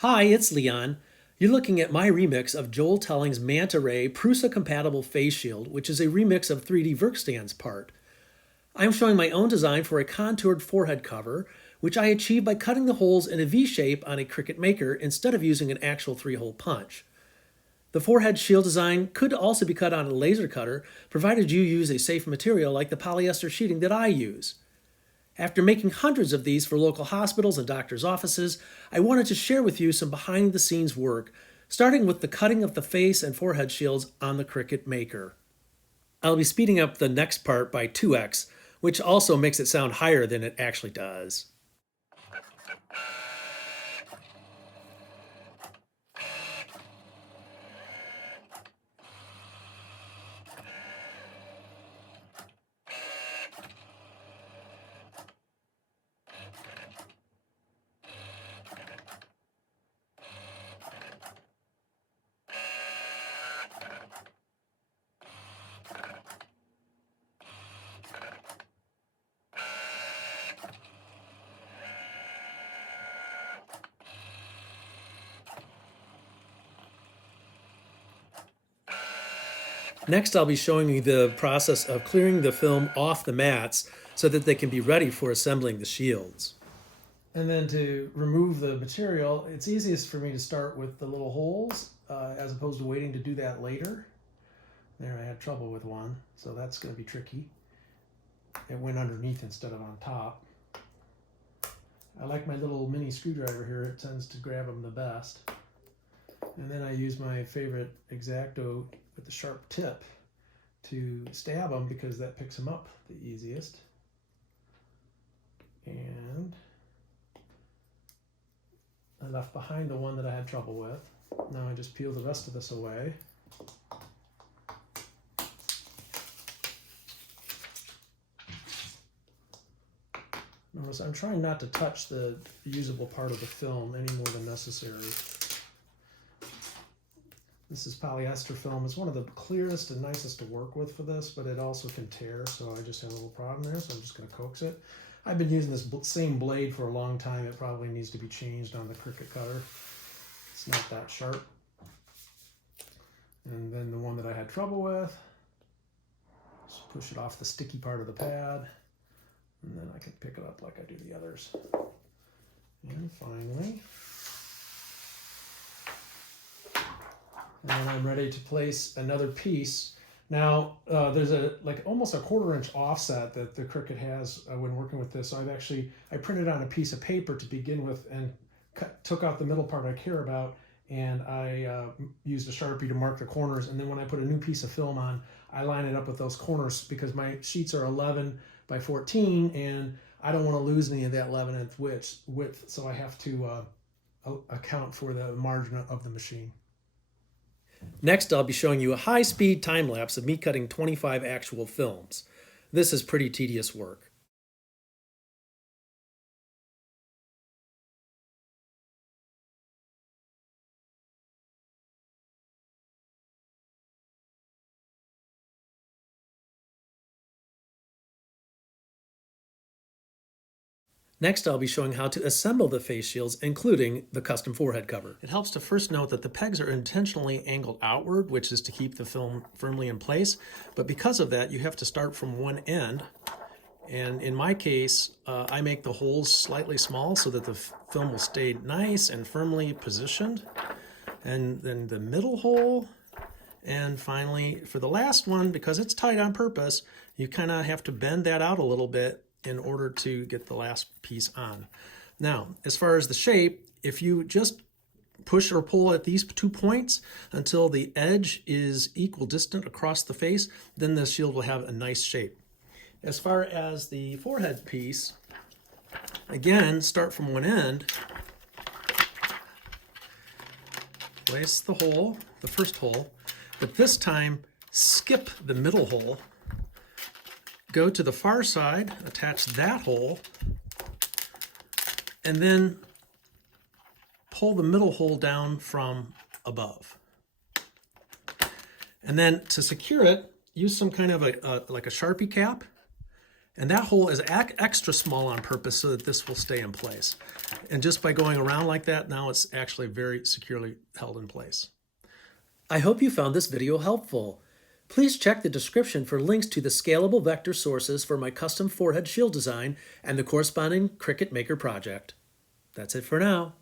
Hi, it's Leon. You're looking at my remix of Joel Telling's Manta Ray Prusa-compatible face shield, which is a remix of 3D Workstand's part. I'm showing my own design for a contoured forehead cover, which I achieved by cutting the holes in a V shape on a Cricut Maker instead of using an actual 3-hole punch. The forehead shield design could also be cut on a laser cutter, provided you use a safe material like the polyester sheeting that I use. After making hundreds of these for local hospitals and doctors' offices, I wanted to share with you some behind-the-scenes work, starting with the cutting of the face and forehead shields on the Cricut Maker. I'll be speeding up the next part by 2x, which also makes it sound higher than it actually does. Next, I'll be showing you the process of clearing the film off the mats so that they can be ready for assembling the shields. And then to remove the material, it's easiest for me to start with the little holes as opposed to waiting to do that later. There, I had trouble with one, so that's going to be tricky. It went underneath instead of on top. I like my little mini screwdriver here. It tends to grab them the best. And then I use my favorite X-Acto with the sharp tip to stab them because that picks them up the easiest. And I left behind the one that I had trouble with. Now I just peel the rest of this away. Notice I'm trying not to touch the usable part of the film any more than necessary. This is polyester film. It's one of the clearest and nicest to work with for this, but it also can tear, so I just have a little problem there, so I'm just going to coax it. I've been using this same blade for a long time. It probably needs to be changed on the Cricut cutter. It's not that sharp. And then the one that I had trouble with, just push it off the sticky part of the pad, and then I can pick it up like I do the others. And finally, and I'm ready to place another piece. Now there's almost a 1/4 inch offset that the Cricut has when working with this. So I printed on a piece of paper to begin with and took out the middle part I care about, and I used a Sharpie to mark the corners. And then when I put a new piece of film on, I line it up with those corners because my sheets are 11 by 14, and I don't want to lose any of that 11th width. So I have to account for the margin of the machine. Next, I'll be showing you a high-speed time-lapse of me cutting 25 actual films. This is pretty tedious work. Next, I'll be showing how to assemble the face shields, including the custom forehead cover. It helps to first note that the pegs are intentionally angled outward, which is to keep the film firmly in place. But because of that, you have to start from one end. And in my case, I make the holes slightly small so that the film will stay nice and firmly positioned. And then the middle hole. And finally, for the last one, because it's tight on purpose, you kind of have to bend that out a little bit in order to get the last piece on. Now, as far as the shape, if you just push or pull at these 2 points until the edge is equidistant across the face, then the shield will have a nice shape. As far as the forehead piece, again, start from one end, place the hole, the first hole, but this time skip the middle hole, go to the far side, attach that hole, and then pull the middle hole down from above. And then to secure it, use some kind of like a Sharpie cap, And that hole is extra small on purpose so that this will stay in place. And just by going around like that, now it's actually very securely held in place. I hope you found this video helpful. Please check the description for links to the scalable vector sources for my custom forehead shield design and the corresponding Cricut Maker project. That's it for now.